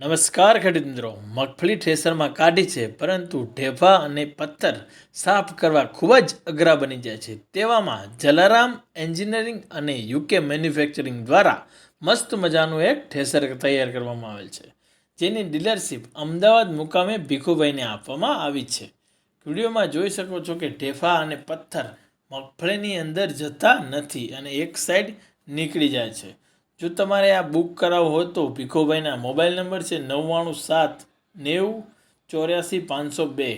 નમસ્કાર ખેડૂત મગફળી ઠેસરમાં કાઢી છે, પરંતુ ઢેફા અને પથ્થર સાફ કરવા ખૂબ જ અઘરા બની જાય છે. તેવામાં જલારામ એન્જિનિયરિંગ અને યુકે મેન્યુફેક્ચરિંગ દ્વારા મસ્ત મજાનું એક ઠેસર તૈયાર કરવામાં આવેલ છે, જેની ડીલરશીપ અમદાવાદ મુકામે ભીખુભાઈને આપવામાં આવી છે. વિડીયોમાં જોઈ શકો છો કે ઢેફા અને પથ્થર મગફળીની અંદર જતા નથી અને એક સાઈડ નીકળી જાય છે. જો તમારે આ બુક કરાવવું હોય તો ભીખોભાઈના મોબાઈલ નંબર છે નવ્વાણું સાત નેવું ચોર્યાસી પાંચસો બે.